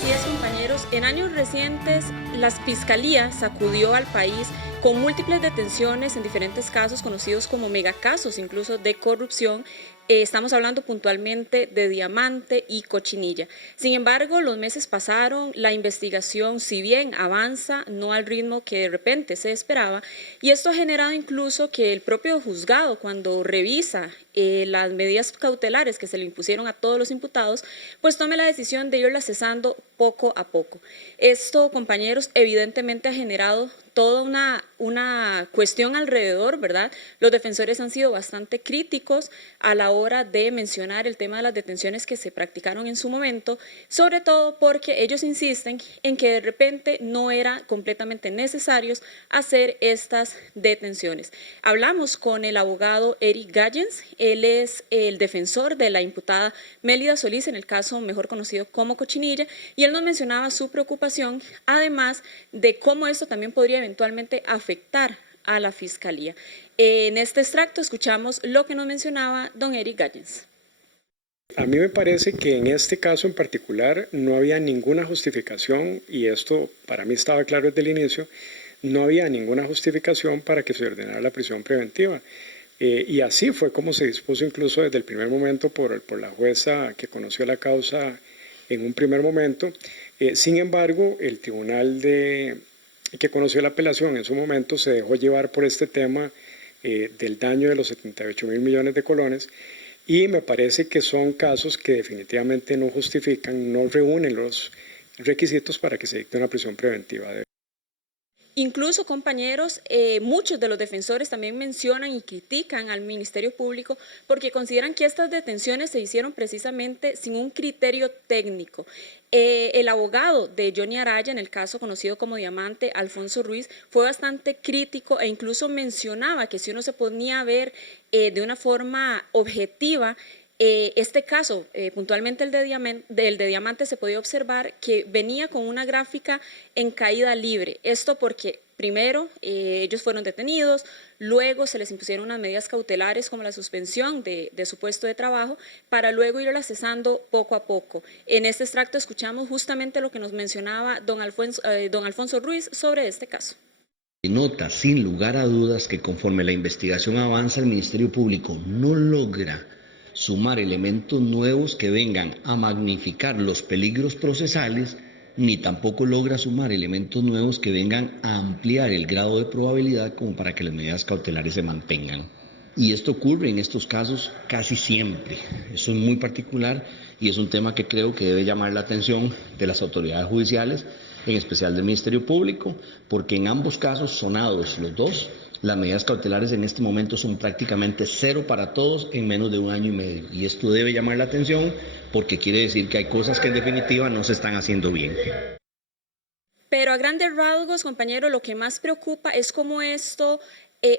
Así es, compañeros. En años recientes, la Fiscalía sacudió al país con múltiples detenciones en diferentes casos conocidos como megacasos, incluso de corrupción. Estamos hablando puntualmente de Diamante y Cochinilla. Sin embargo, los meses pasaron, la investigación, si bien avanza, no al ritmo que de repente se esperaba, y esto ha generado incluso que el propio juzgado, cuando revisa las medidas cautelares que se le impusieron a todos los imputados, pues tome la decisión de irlas cesando poco a poco. Esto, compañeros, evidentemente ha generado toda una cuestión alrededor, ¿verdad? Los defensores han sido bastante críticos a la hora de mencionar el tema de las detenciones que se practicaron en su momento, sobre todo porque ellos insisten en que de repente no era completamente necesarios hacer estas detenciones. Hablamos con el abogado Eric Gallens, él es el defensor de la imputada Mélida Solís en el caso mejor conocido como Cochinilla, y él nos mencionaba su preocupación, además de cómo esto también podría eventualmente afectar a la Fiscalía. En este extracto escuchamos lo que nos mencionaba don Eric Gallens. A mí me parece que en este caso en particular no había ninguna justificación, y esto para mí estaba claro desde el inicio, no había ninguna justificación para que se ordenara la prisión preventiva. Y así fue como se dispuso incluso desde el primer momento por la jueza que conoció la causa en un primer momento. Sin embargo, el tribunal que conoció la apelación en su momento se dejó llevar por este tema del daño de los 78.000 millones de colones, y me parece que son casos que definitivamente no justifican, no reúnen los requisitos para que se dicte una prisión preventiva. Incluso, compañeros, muchos de los defensores también mencionan y critican al Ministerio Público porque consideran que estas detenciones se hicieron precisamente sin un criterio técnico. El abogado de Johnny Araya, en el caso conocido como Diamante, Alfonso Ruiz, fue bastante crítico e incluso mencionaba que si uno se ponía a ver de una forma objetiva, este caso, puntualmente el de Diamante, se podía observar que venía con una gráfica en caída libre. Esto porque primero ellos fueron detenidos, luego se les impusieron unas medidas cautelares como la suspensión de su puesto de trabajo, para luego irlas cesando poco a poco. En este extracto escuchamos justamente lo que nos mencionaba don Alfonso Ruiz sobre este caso. Nota sin lugar a dudas que conforme la investigación avanza, el Ministerio Público no logra sumar elementos nuevos que vengan a magnificar los peligros procesales, ni tampoco logra sumar elementos nuevos que vengan a ampliar el grado de probabilidad como para que las medidas cautelares se mantengan. Y esto ocurre en estos casos casi siempre. Eso es muy particular y es un tema que creo que debe llamar la atención de las autoridades judiciales, en especial del Ministerio Público, porque en ambos casos, sonados los dos, las medidas cautelares en este momento son prácticamente cero para todos en menos de un año y medio. Y esto debe llamar la atención porque quiere decir que hay cosas que en definitiva no se están haciendo bien. Pero a grandes rasgos, compañero, lo que más preocupa es cómo esto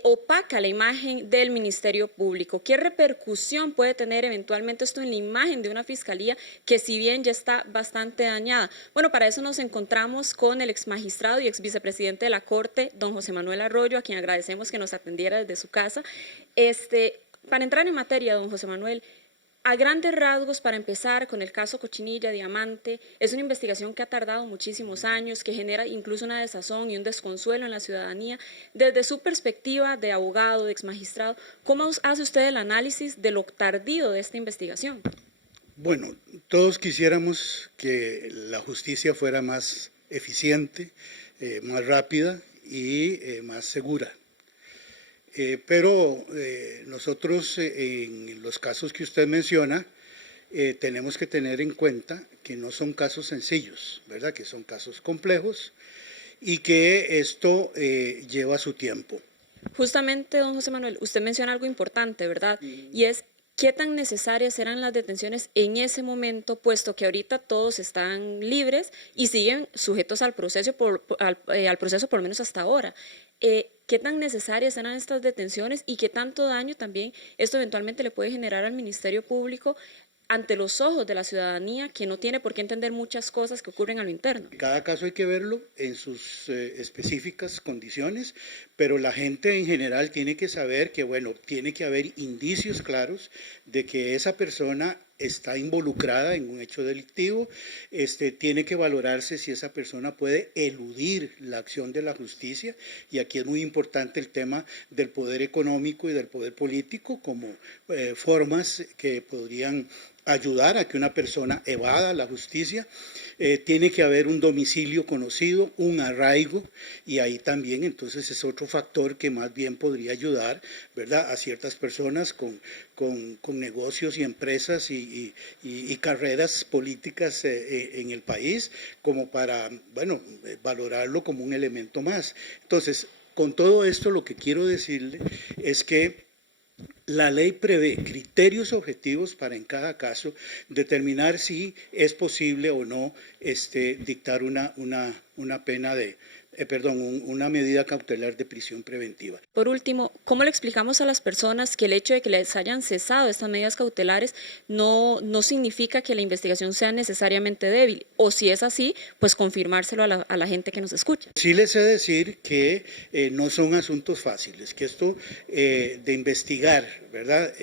opaca la imagen del Ministerio Público. ¿Qué repercusión puede tener eventualmente esto en la imagen de una fiscalía que, si bien ya está bastante dañada? Bueno, para eso nos encontramos con el exmagistrado y exvicepresidente de la Corte, don José Manuel Arroyo, a quien agradecemos que nos atendiera desde su casa. Para entrar en materia, don José Manuel, a grandes rasgos, para empezar con el caso Cochinilla, Diamante, es una investigación que ha tardado muchísimos años, que genera incluso una desazón y un desconsuelo en la ciudadanía. Desde su perspectiva de abogado, de exmagistrado, ¿cómo hace usted el análisis de lo tardío de esta investigación? Bueno, todos quisiéramos que la justicia fuera más eficiente, más rápida y más segura. Pero nosotros en los casos que usted menciona tenemos que tener en cuenta que no son casos sencillos, ¿verdad? Que son casos complejos y que esto lleva su tiempo. Justamente, don José Manuel, usted menciona algo importante, ¿verdad? Y es qué tan necesarias eran las detenciones en ese momento, puesto que ahorita todos están libres y siguen sujetos al proceso, al proceso por lo menos hasta ahora. ¿Qué tan necesarias eran estas detenciones y qué tanto daño también esto eventualmente le puede generar al Ministerio Público ante los ojos de la ciudadanía, que no tiene por qué entender muchas cosas que ocurren a lo interno? Cada caso hay que verlo en sus específicas condiciones, pero la gente en general tiene que saber que, bueno, tiene que haber indicios claros de que esa persona está involucrada en un hecho delictivo, tiene que valorarse si esa persona puede eludir la acción de la justicia, y aquí es muy importante el tema del poder económico y del poder político como formas que podrían ayudar a que una persona evada la justicia. Tiene que haber un domicilio conocido, un arraigo, y ahí también entonces es otro factor que más bien podría ayudar, ¿verdad?, a ciertas personas con negocios y empresas y carreras políticas en el país, como para, bueno, valorarlo como un elemento más. Entonces, con todo esto lo que quiero decirle es que la ley prevé criterios objetivos para en cada caso determinar si es posible o no dictar una pena de, una medida cautelar de prisión preventiva. Por último, ¿cómo le explicamos a las personas que el hecho de que les hayan cesado estas medidas cautelares no significa que la investigación sea necesariamente débil? O si es así, pues confirmárselo a la gente que nos escucha. Sí les he de decir que no son asuntos fáciles, que esto de investigar, ¿verdad?,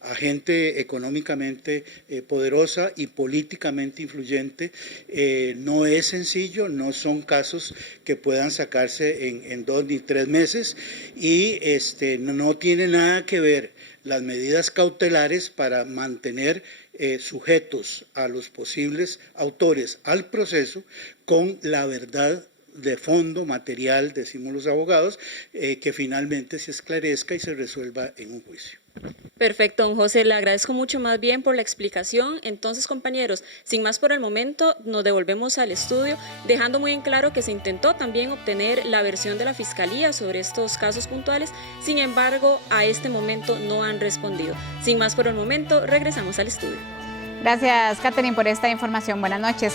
a gente económicamente poderosa y políticamente influyente no es sencillo, no son casos que puedan sacarse en 2 ni 3 meses, y no tiene nada que ver las medidas cautelares para mantener sujetos a los posibles autores al proceso con la verdad de fondo, material, decimos los abogados, que finalmente se esclarezca y se resuelva en un juicio. Perfecto, don José, le agradezco mucho más bien por la explicación. Entonces, compañeros, sin más por el momento, nos devolvemos al estudio, dejando muy en claro que se intentó también obtener la versión de la Fiscalía sobre estos casos puntuales. Sin embargo, a este momento no han respondido. Sin más por el momento, regresamos al estudio. Gracias, Catherine, por esta información. Buenas noches.